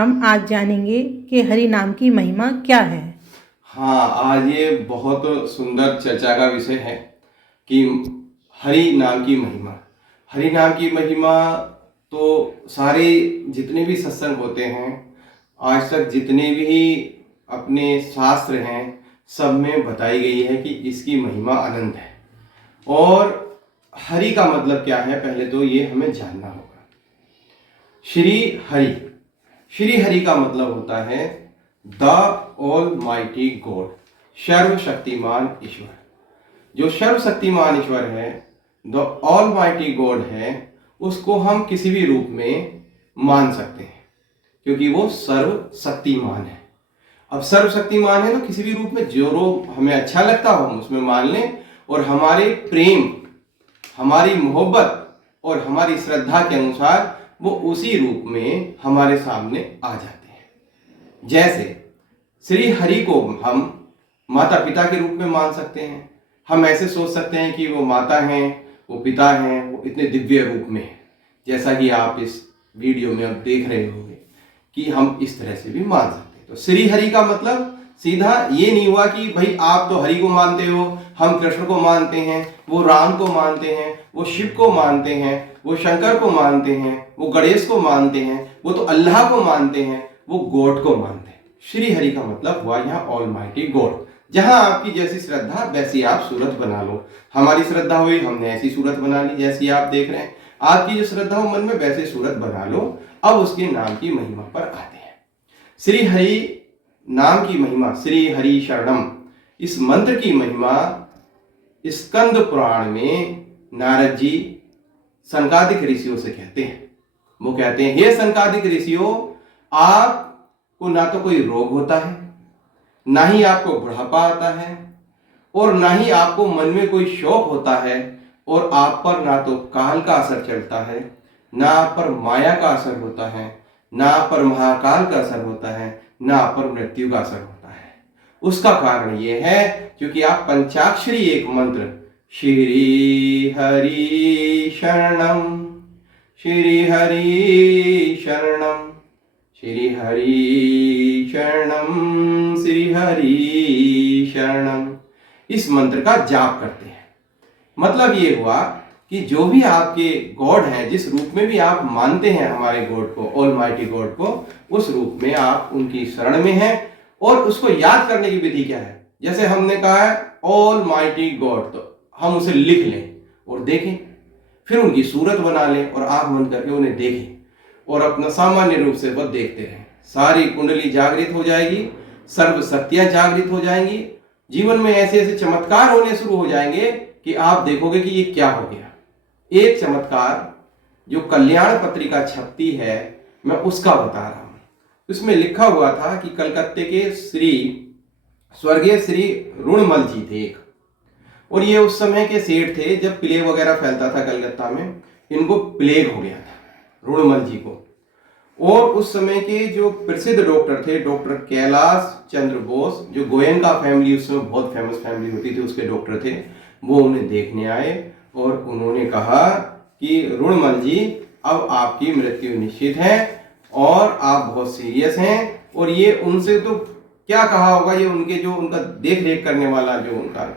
हम आज जानेंगे कि हरि नाम की महिमा क्या है। हाँ, आज ये बहुत सुंदर चर्चा का विषय है कि हरि नाम की महिमा। हरि नाम की महिमा तो सारे जितने भी सत्संग होते हैं, आज तक जितने भी अपने शास्त्र हैं, सब में बताई गई है कि इसकी महिमा अनंत है। और हरि का मतलब क्या है, पहले तो ये हमें जानना होगा। श्री हरि, श्री हरि का मतलब होता है द ऑल माइटी गॉड, सर्वशक्तिमान ईश्वर। जो सर्वशक्तिमान ईश्वर है, द ऑल माइटी गॉड है, उसको हम किसी भी रूप में मान सकते हैं क्योंकि वो सर्वशक्तिमान है। अब सर्वशक्तिमान है तो किसी भी रूप में जो रूप हमें अच्छा लगता हो हम उसमें मान लें, और हमारे प्रेम, हमारी मोहब्बत और हमारी श्रद्धा के अनुसार वो उसी रूप में हमारे सामने आ जाते हैं। जैसे श्री हरि को हम माता पिता के रूप में मान सकते हैं। हम ऐसे सोच सकते हैं कि वो माता हैं, वो पिता हैं, वो इतने दिव्य रूप में हैं, जैसा कि आप इस वीडियो में अब देख रहे होंगे कि हम इस तरह से भी मान सकते हैं। तो श्री हरि का मतलब सीधा ये नहीं हुआ कि भाई आप तो हरि को मानते हो, हम कृष्ण को मानते हैं, वो राम को मानते हैं, वो शिव को मानते हैं, वो शंकर को मानते हैं, वो गणेश को मानते हैं, वो तो अल्लाह को मानते हैं, वो गॉड को मानते हैं। श्री हरि का मतलब हुआ यहाँ ऑल माइटी गॉड। जहां आपकी जैसी श्रद्धा वैसी आप सूरत बना लो। हमारी श्रद्धा हुई, हमने ऐसी सूरत बना ली जैसी आप देख रहे हैं। आपकी जो श्रद्धा हो मन में वैसे सूरत बना लो। अब उसके नाम की महिमा पर आते हैं। श्री हरि नाम की महिमा, श्री हरि शरणम, इस मंत्र की महिमा स्कंद पुराण में नारद जी सनकादिक ऋषियों से कहते हैं। वो कहते हैं, हे सनकादिक ऋषियों, आपको ना तो कोई रोग होता है, ना ही आपको बुढ़ापा आता है, और ना ही आपको मन में कोई शौक होता है, और आप पर ना तो काल का असर चलता है, ना आप पर माया का असर होता है, ना आप पर महाकाल का असर होता है, ना आप पर मृत्यु का असर होता है। उसका कारण यह है क्योंकि आप पंचाक्षरी एक मंत्र श्री हरि शरणम, श्री हरि शरणम, श्री हरि शरणम, श्री हरि शरणम, इस मंत्र का जाप करते हैं। मतलब ये हुआ कि जो भी आपके गॉड हैं, जिस रूप में भी आप मानते हैं हमारे गॉड को, ऑल माइटी गॉड को, उस रूप में आप उनकी शरण में हैं। और उसको याद करने की विधि क्या है, जैसे हमने कहा है ऑल माइटी गॉड, तो हम उसे लिख लें और देखें, फिर उनकी सूरत बना लें और आंख बंद करके उन्हें देखें और अपना सामान्य रूप से वह देखते रहें। सारी कुंडली जागृत हो जाएगी, सर्व शक्तियां जागृत हो जाएंगी, जीवन में ऐसे ऐसे चमत्कार होने शुरू हो जाएंगे कि आप देखोगे कि ये क्या हो गया। एक चमत्कार जो कल्याण पत्रिका छपती है, मैं उसका बता रहा हूं। उसमें लिखा हुआ था कि कलकत्ते के स्वर्गीय श्री रुणमल जी थे एक, और ये उस समय के सेठ थे जब प्लेग वगैरह फैलता था कलकत्ता में। इनको प्लेग हो गया था रुणमल जी को, और उस समय के जो प्रसिद्ध डॉक्टर थे, डॉक्टर कैलाश चंद्र बोस, जो गोयनका फैमिली उस समय बहुत फेमस फैमिली होती थी, उसके डॉक्टर थे, वो उन्हें देखने आए और उन्होंने कहा कि रुणमल जी, अब आपकी मृत्यु निश्चित है और आप बहुत सीरियस हैं। और ये उनसे तो क्या कहा होगा, ये उनके जो उनका देख रेख करने वाला जो उनका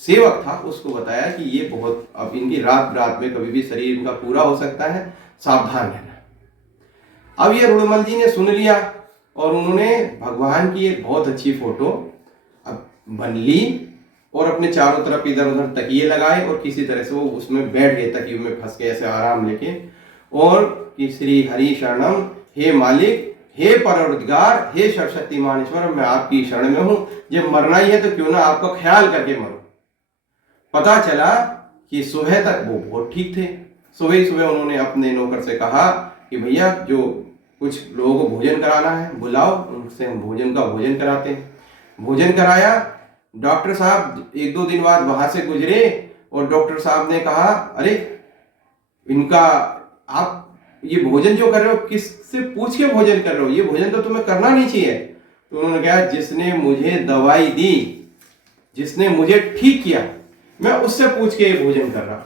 सेवक था उसको बताया कि ये बहुत, अब इनकी रात रात में कभी भी शरीर इनका पूरा हो सकता है, सावधान रहना। अब ये रुणमल जी ने सुन लिया और उन्होंने भगवान की एक बहुत अच्छी फोटो अब बन ली और अपने चारों तरफ इधर उधर तकिए लगाए और किसी तरह से वो उसमें बैठ गए, तकिए में फंस के ऐसे आराम लेके, और कि श्री हरि शरणम, हे मालिक, हे परवरदिगार, हे सर्वशक्तिमान ईश्वर, मैं आपकी शरण में हूं। जब मरना ही है तो क्यों ना आपका ख्याल करके मरो। पता चला कि सुबह तक वो बहुत ठीक थे। सुबह सुबह उन्होंने अपने नौकर से कहा कि भैया, जो कुछ लोगों को भोजन कराना है बुलाओ, उनसे हम भोजन कराते हैं। भोजन कराया। डॉक्टर साहब एक दो दिन बाद वहां से गुजरे और डॉक्टर साहब ने कहा, अरे इनका, आप ये भोजन जो कर रहे हो किससे पूछ के भोजन कर रहे हो, ये भोजन तो तुम्हें करना नहीं चाहिए। तो उन्होंने कहा, जिसने मुझे दवाई दी, जिसने मुझे ठीक किया, मैं उससे पूछ के ये भोजन कर रहा।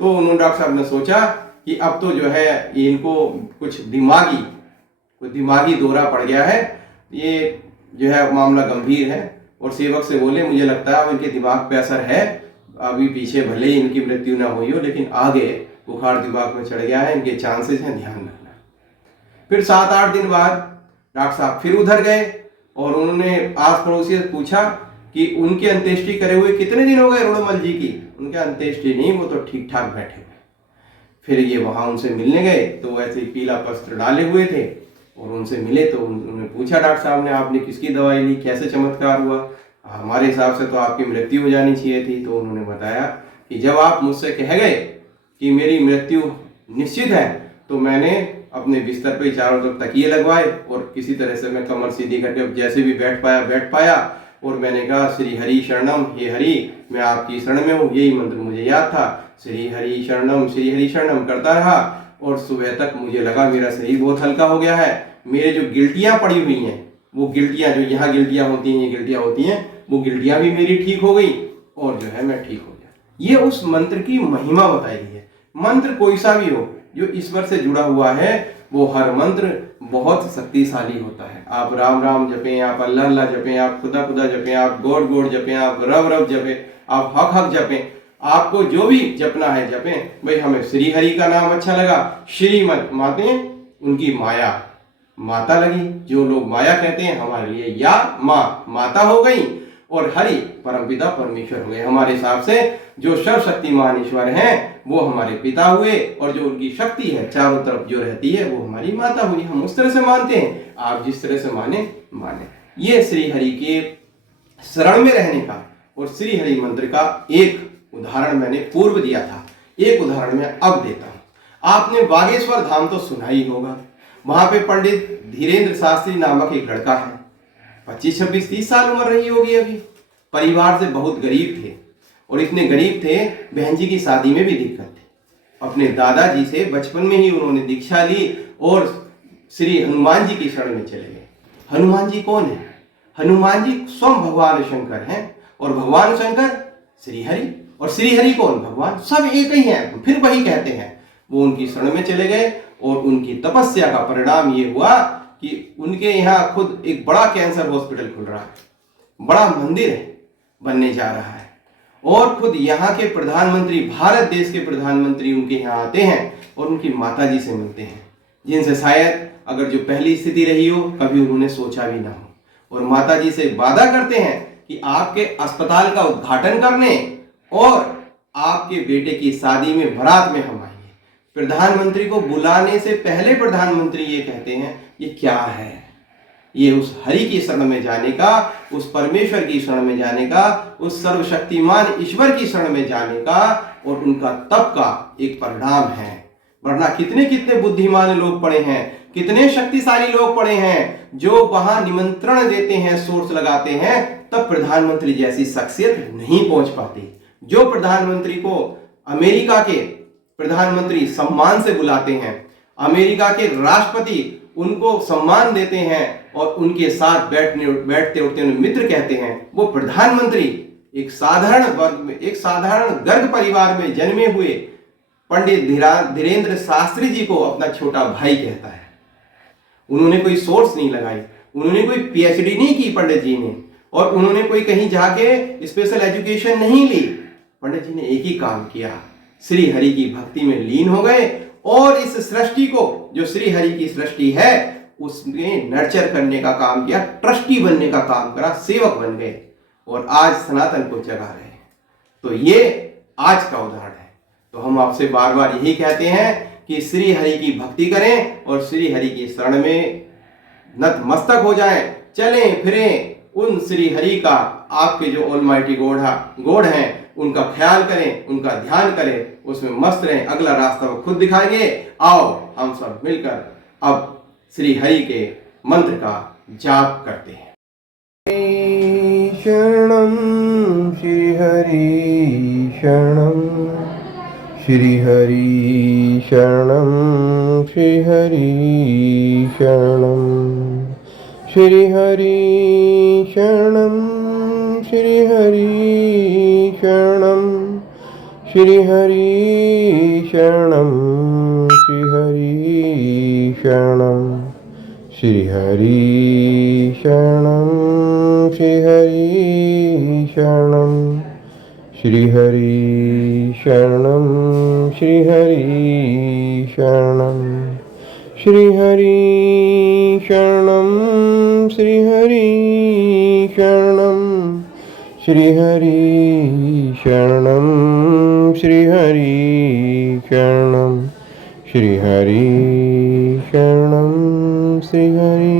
तो उन्होंने, डॉक्टर साहब ने सोचा कि अब तो जो है इनको कुछ दिमागी कोई दिमागी दौरा पड़ गया है, ये जो है मामला गंभीर है। और सेवक से बोले मुझे लगता है अब इनके दिमाग पे असर है, अभी पीछे भले ही इनकी मृत्यु ना हुई हो लेकिन आगे बुखार दिमाग में चढ़ गया है, इनके चांसेस हैं, ध्यान रखना। फिर 7-8 दिन बाद डॉक्टर साहब फिर उधर गए और उन्होंने आस पड़ोसी से पूछा कि उनकी अंत्येष्टि करे हुए कितने दिन हो गए रोड़मल जी की। उनके अंत्येष्टि नहीं, वो तो ठीक ठाक बैठे हुए। फिर ये वहां उनसे मिलने गए तो वैसे ही पीला वस्त्र डाले हुए थे और उनसे मिले तो उन्होंने पूछा डॉक्टर साहब ने आपने किसकी दवाई ली, कैसे चमत्कार हुआ, हमारे हिसाब से तो आपकी मृत्यु हो जानी चाहिए थी। तो उन्होंने बताया कि जब आप मुझसे कह गए कि मेरी मृत्यु निश्चित है तो मैंने अपने बिस्तर पे चारों तरफ तकिए लगवाए और किसी तरह से मैं कमर सीधी करके जैसे भी बैठ पाया और मैंने कहा श्री हरि शरणम, हे हरि मैं आपकी शरण में हूँ। यही मंत्र मुझे याद था, श्री हरि शरणम करता रहा और सुबह तक मुझे लगा मेरा शरीर बहुत हल्का हो गया है। मेरे जो गिल्टियाँ पड़ी हुई हैं, वो गिल्टियाँ जो यहाँ गिल्टियाँ होती हैं, ये गिल्टियाँ होती हैं, वो गिल्टियाँ भी मेरी ठीक हो गई और जो है मैं ठीक हो गया। ये उस मंत्र की महिमा बताई गई है। मंत्र कोई सा भी हो जो ईश्वर से जुड़ा हुआ है, वो हर मंत्र बहुत शक्तिशाली होता है। आप राम राम जपें, आप अल्लाह अल्लाह जपें, आप खुदा खुदा जपें, आप गॉड गॉड जपें, आप रब रब जपें, आप हक हक जपें, आपको जो भी जपना है जपें। भाई हमें श्री हरि का नाम अच्छा लगा, श्रीमत माते उनकी माया माता लगी, जो लोग माया कहते हैं हमारे लिए या माँ माता हो गई और हरि परमपिता परमेश्वर हो गए। हमारे हिसाब से जो सर्वशक्तिमान ईश्वर हैं वो हमारे पिता हुए और जो उनकी शक्ति है चारों तरफ जो रहती है वो हमारी माता हुई। हम उस तरह से मानते हैं, आप जिस तरह से माने। ये श्री हरि के शरण में रहने का और श्री हरि मंत्र का एक उदाहरण मैंने पूर्व दिया था, एक उदाहरण मैं अब देता हूँ। आपने बागेश्वर धाम तो सुना ही होगा, वहां पे पंडित धीरेन्द्र शास्त्री नामक एक लड़का है, 25, 26, 30 साल उम्र रही होगी अभी। परिवार से बहुत गरीब थे और इतने गरीब थे बहन जी की शादी में भी दिक्कत थी। अपने दादाजी से बचपन में ही उन्होंने दीक्षा ली और श्री हनुमान जी की शरण में चले गए। हनुमान जी कौन है? हनुमान जी स्वयं भगवान शंकर हैं और भगवान शंकर श्री हरि, और श्री हरि कौन? भगवान, सब एक ही हैं, फिर वही कहते हैं। वो उनकी शरण में चले गए और उनकी तपस्या का परिणाम ये हुआ कि उनके यहाँ खुद एक बड़ा कैंसर हॉस्पिटल खुल रहा है, बड़ा मंदिर बनने जा रहा है और खुद यहाँ के प्रधानमंत्री, भारत देश के प्रधानमंत्री उनके यहाँ आते हैं और उनकी माता जी से मिलते हैं, जिनसे शायद अगर जो पहली स्थिति रही हो कभी उन्होंने सोचा भी ना हो। और माता जी से वादा करते हैं कि आपके अस्पताल का उद्घाटन करने और आपके बेटे की शादी में बारात में हम आएंगे। प्रधानमंत्री को बुलाने से पहले प्रधानमंत्री ये कहते हैं ये क्या है? ये उस हरि की शरण में जाने का, उस परमेश्वर की शरण में जाने का, उस सर्वशक्तिमान ईश्वर की शरण में जाने का और उनका तप का एक परिणाम है। वरना कितने कितने बुद्धिमान लोग पड़े हैं, कितने शक्तिशाली लोग पड़े हैं जो वहां निमंत्रण देते हैं, सोर्स लगाते हैं, तब प्रधानमंत्री जैसी शख्सियत नहीं पहुंच पाती। जो प्रधानमंत्री को अमेरिका के प्रधानमंत्री सम्मान से बुलाते हैं, अमेरिका के राष्ट्रपति उनको सम्मान देते हैं और उनके साथ बैठते उठते उन्हें मित्र कहते हैं, वो प्रधानमंत्री एक साधारण वर्ग में, एक साधारण गर्ग परिवार में जन्मे हुए पंडित धीरेन्द्र शास्त्री जी को अपना छोटा भाई कहता है। उन्होंने कोई सोर्स नहीं लगाई, उन्होंने कोई पीएचडी नहीं की पंडित जी ने, और उन्होंने कोई कहीं जाके स्पेशल एजुकेशन नहीं ली। पंडित जी ने एक ही काम किया, श्री हरि की भक्ति में लीन हो गए और इस सृष्टि को, जो श्री हरि की सृष्टि है, उसमें नर्चर करने का काम किया, ट्रस्टी बनने का काम करा, सेवक बन गए और आज सनातन को जगा रहे हैं। तो ये आज का उदाहरण है। तो हम आपसे बार बार यही कहते हैं कि श्री हरि की भक्ति करें और श्री हरि की शरण में नतमस्तक हो जाएं, चलें फिरें उन श्री हरि का, आपके जो ऑलमाइटी गॉड हैं उनका ख्याल करें, उनका ध्यान करें, उसमें मस्त रहें। अगला रास्ता वो खुद दिखाएंगे। आओ हम सब मिलकर अब श्री हरि के मंत्र का जाप करते हैं। शरणं श्री हरि शरणं, श्री हरि शरणं, श्री हरि शरणं, श्री हरि शरणं, श्री हरि शरणं, श्री हरि शरणं, श्री हरि शरणं, श्रीहरि शरणं श्रीहरि शरणं श्रीहरि शरणं श्रीहरि शरणं श्रीहरि शरणं श्रीहरि शरणं श्रीहरि शरणं श्रीहरि शरणं श्रीहरि शरणं श्रीहरि